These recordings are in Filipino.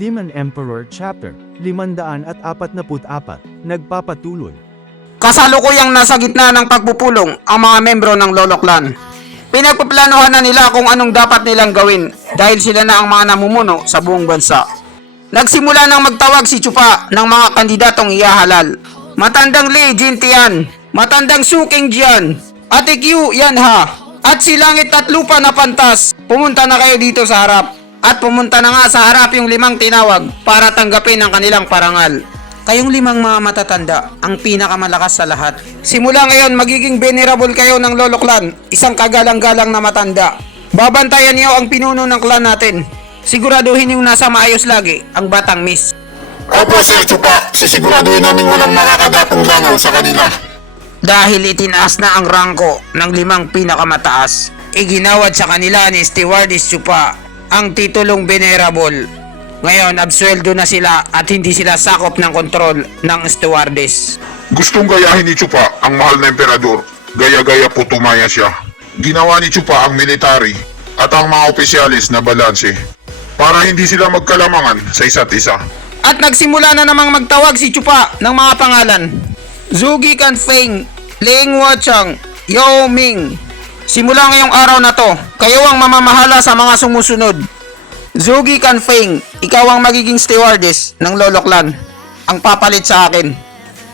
Demon Emperor Chapter 544, nagpapatuloy. Kasalukuyang nasa gitna ng pagpupulong ang mga membro ng Lolo Clan. Pinagpaplanuhan na nila kung anong dapat nilang gawin dahil sila na ang mga namumuno sa buong bansa. Nagsimula nang magtawag si Chupa ng mga kandidatong ihahalal. Matandang Li Jintian, Matandang Su Qingjian, Ate Q Yanha, at si Langit at Lupa na Pantas. Pumunta na kayo dito sa harap. At pumunta na nga sa harap yung 5 tinawag para tanggapin ang kanilang parangal. Kayong 5 mga matatanda, ang pinakamalakas sa lahat. Simula ngayon, magiging venerable kayo ng Lolo Clan, isang kagalang-galang na matanda. Babantayan niyo ang pinuno ng clan natin. Siguraduhin yung nasa maayos lagi, ang Batang Miss. Opo, Sir Chupa. Sisiguraduhin namin walang makakadapong langaw sa kanila. Dahil itinaas na ang rangko ng 5 pinakamataas, iginawad sa kanila ni Stewardess Chupa ang titulong venerable. Ngayon, absueldo na sila at hindi sila sakop ng kontrol ng stewardess. Gustong gayahin ni Chupa ang mahal na emperador. Gaya-gaya po tumaya siya. Ginawa ni Chupa ang military at ang mga opisyalis na balanse para hindi sila magkalamangan sa isa't isa. At nagsimula na namang magtawag si Chupa ng mga pangalan. Zugi Canfeng, Ling Wuchang, Yao Ming. Simula ngayong araw na to, kayo ang mamamahala sa mga sumusunod. Zugi Canfeng, ikaw ang magiging stewardess ng Lolo Clan. Ang papalit sa akin.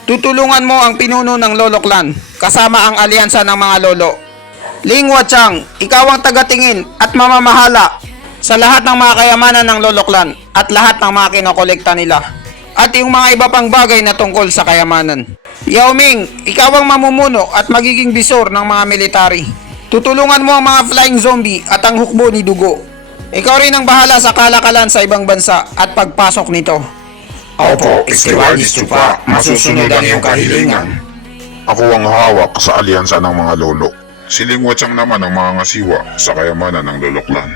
Tutulungan mo ang pinuno ng Lolo Clan, kasama ang alyansa ng mga lolo. Ling Wuchang, ikaw ang tagatingin at mamamahala sa lahat ng mga kayamanan ng Lolo Clan at lahat ng mga kinokolekta nila. At yung mga iba pang bagay na tungkol sa kayamanan. Yao Ming, ikaw ang mamumuno at magiging bisor ng mga military. Tutulungan mo ang mga flying zombie at ang hukbo ni Dugo. Ikaw rin ang bahala sa kalakalan sa ibang bansa at pagpasok nito. Opo, Stewardess Chupa. Masusunod ang iyong kahilingan. Ako ang hawak sa alyansa ng mga lolo. Si Ling Wuchang naman ang mga ngasiwa sa kayamanan ng Lolo Clan.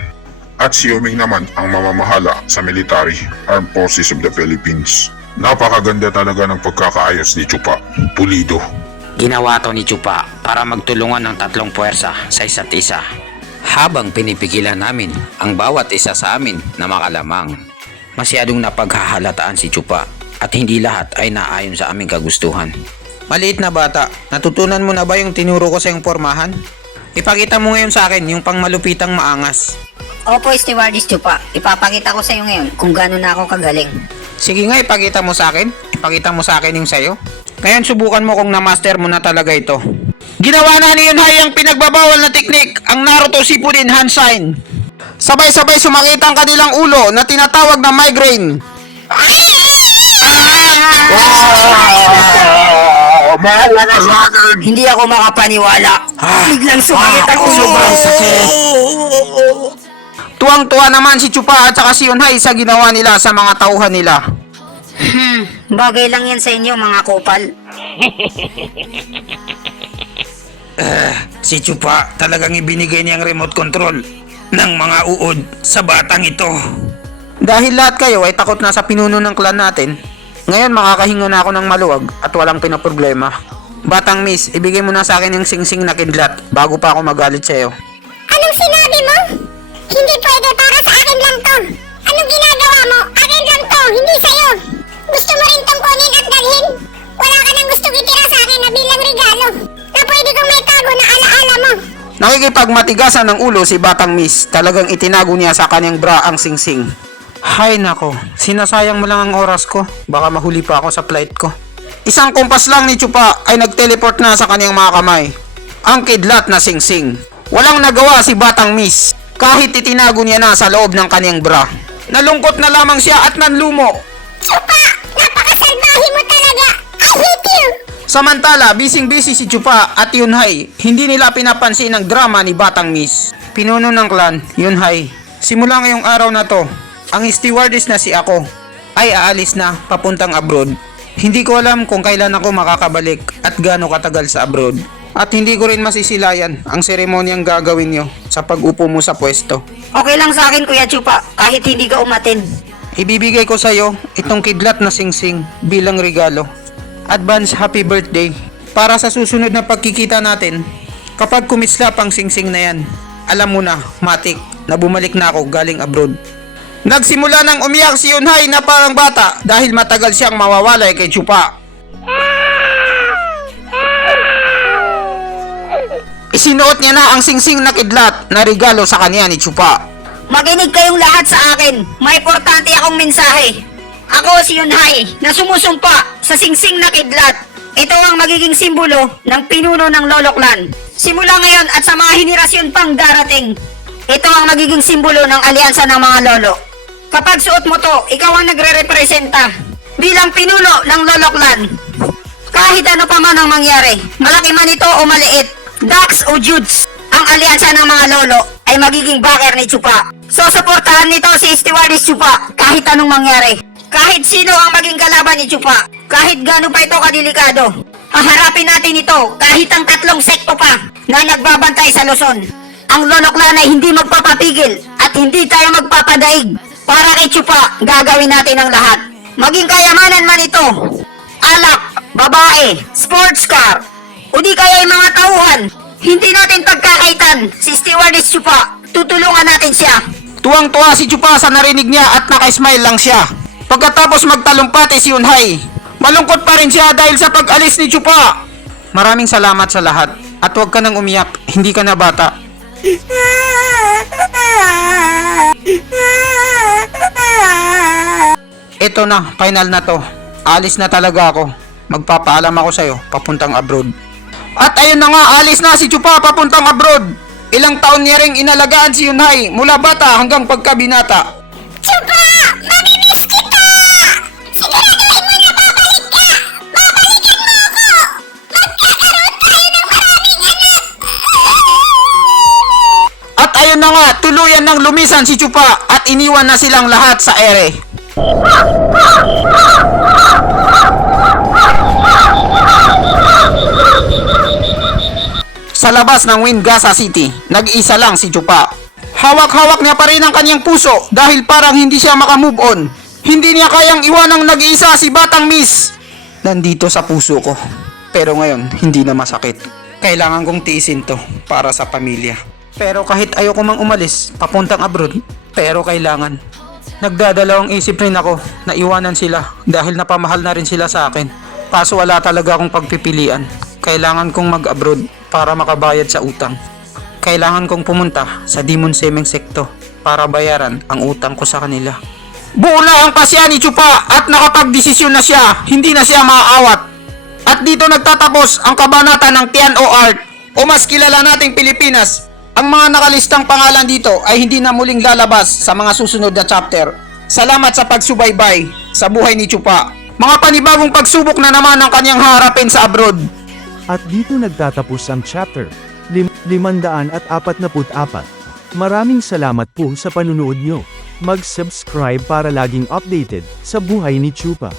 At si Yuming naman ang mamamahala sa military, Armed Forces of the Philippines. Napakaganda talaga ng pagkakaayos ni Chupa. Pulido. Ginawa to ni Chupa para magtulungan ng 3 puwersa sa isa't isa. Habang pinipigilan namin ang bawat isa sa amin na makalamang. Masyadong napaghahalataan si Chupa at hindi lahat ay naayon sa aming kagustuhan. Maliit na bata, natutunan mo na ba yung tinuro ko sa iyong pormahan? Ipakita mo ngayon sa akin yung pangmalupitang maangas. Opo, Stewardess Chupa. Ipapakita ko sa iyo ngayon kung gaano na ako kagaling. Sige nga, ipakita mo sa akin. Ipakita mo sa akin yung sayo. Ngayon subukan mo kung na-master mo na talaga ito. Ginawa na ni Yunhai ang pinagbabawal na teknik, ang Naruto Shippuden hand sign. Sabay-sabay sumakit ang kanilang ulo na tinatawag na migraine. Maawa ka sa akin! Hindi ako makapaniwala. Biglang sumakit ang ulo. Sobrang sakit. Tuwang-tuwa naman si Chupa at saka si Yunhai sa ginawa nila sa mga tauhan nila. Bagay lang yan sa inyo, mga kupal. Si Chupa talagang ibinigay niyang remote control ng mga uod sa batang ito. Dahil lahat kayo ay takot na sa pinuno ng clan natin, ngayon makakahinga na ako ng maluwag at walang pinaproblema. Batang Miss, ibigay mo na sa akin yung singsing na kidlat bago pa ako magalit sa'yo. Anong sinabi mo? Hindi pwede, para sa akin lang to. Anong ginagawa mo? Akin lang to, hindi sa'yo. Gusto mo rin tong kunin at dalhin? Wala ka nang gustong itira sa akin na bilang regalo na pwede kong may tago na alaala mo. Nakikipagmatigasan ng ulo si Batang Miss, talagang itinago niya sa kanyang bra ang singsing. Hay nako, sinasayang mo lang ang oras ko, baka mahuli pa ako sa flight ko. Isang kumpas lang ni Chupa ay nag-teleport na sa kanyang mga kamay. Ang kidlat na singsing. Walang nagawa si Batang Miss kahit itinago niya na sa loob ng kanyang bra. Nalungkot na lamang siya at nanlumo. Chupa, napakasalbahe mo talaga. I hate you. Samantala, bising-busy si Chupa at Yunhai, hindi nila pinapansin ang drama ni Batang Miss. Pinuno ng clan, Yunhai. Simula ngayong araw na to, ang stewardess na si ako ay aalis na papuntang abroad. Hindi ko alam kung kailan ako makakabalik at gaano katagal sa abroad. At hindi ko rin masisilayan ang seremonyang gagawin nyo sa pag-upo mo sa pwesto. Okay lang sa akin, Kuya Chupa, kahit hindi ka umatin. Ibibigay ko sa'yo itong kidlat na singsing bilang regalo. Advance happy birthday. Para sa susunod na pagkikita natin, kapag kumislap ang singsing na yan, alam mo na, matik, na bumalik na ako galing abroad. Nagsimula nang umiyak si Yunhai na parang bata dahil matagal siyang mawawalay kay Chupa. Isinuot niya na ang singsing na kidlat na regalo sa kanya ni Chupa. Makinig kayong lahat sa akin. May importante akong mensahe. Ako si Yunhai na sumusumpa sa singsing na kidlat. Ito ang magiging simbolo ng pinuno ng Lolo Clan. Simula ngayon at sa mga henerasyon pang darating, ito ang magiging simbolo ng alyansa ng mga lolo. Kapag suot mo to, ikaw ang nagre-representa bilang pinuno ng Lolo Clan. Kahit ano pa man ang mangyari, malaki man ito o maliit, Dax o Judes, ang alyansa ng mga lolo ay magiging backer ni Chupa. So suportahan nito si Stewardess Chupa kahit anong mangyari. Kahit sino ang maging kalaban ni Chupa, kahit gaano pa ito kadelikado, haharapin natin ito kahit ang 3 sekto pa na nagbabantay sa Luzon. Ang Lolo Clan ay hindi magpapapigil at hindi tayo magpapadaig. Para kay Chupa, gagawin natin ang lahat. Maging kayamanan man ito, alak, babae, sports car, o di kaya yung mga tauhan, hindi natin pagkakaitan si Stewardess Chupa. Tutulungan natin siya. Tuwang-tuwa si Chupa sa narinig niya at naka-smile lang siya. Pagkatapos magtalumpati si Yunhai, malungkot pa rin siya dahil sa pag-alis ni Chupa. Maraming salamat sa lahat at huwag ka nang umiyak, hindi ka na bata. Ito na, final na to. Alis na talaga ako. Magpapaalam ako sa'yo, papuntang abroad. At ayun na nga, alis na si Chupa papuntang abroad. Ilang taon niya ring inalagaan si Yunhai mula bata hanggang pagkabinata. Chupa! Mamimiss kita! Siguraduhin mo na babalik ka! Babalikan mo ako! Magkakaroon tayo ng maraming anak! At ayun na nga, tuluyan ng lumisan si Chupa at iniwan na silang lahat sa ere. Sa labas ng Wingasa City, nag-isa lang si Chupa. Hawak-hawak niya pa rin ang kanyang puso dahil parang hindi siya makamove on. Hindi niya kayang iwanang nag-iisa si Batang Miss. Nandito sa puso ko. Pero ngayon, hindi na masakit. Kailangan kong tiisin to para sa pamilya. Pero kahit ayoko mang umalis, papuntang abroad, pero kailangan. Nagdadalawang isip rin ako na iwanan sila dahil napamahal na rin sila sa akin. Kaso wala talaga akong pagpipilian. Kailangan kong mag-abroad para makabayad sa utang. Kailangan kong pumunta sa Demon Semeng Sekto para bayaran ang utang ko sa kanila. Buo na ang pasya ni Chupa at nakapagdesisyon na siya, hindi na siya maaawat. At dito nagtatapos ang kabanata ng Tian-O Art o mas kilala nating Pilipinas. Ang mga nakalistang pangalan dito ay hindi na muling lalabas sa mga susunod na chapter. Salamat sa pagsubaybay sa buhay ni Chupa. Mga panibagong pagsubok na naman ang kanyang harapin sa abroad. At dito nagtatapos ang chapter 544. Maraming salamat po sa panunood nyo. Mag-subscribe para laging updated sa buhay ni Chupa.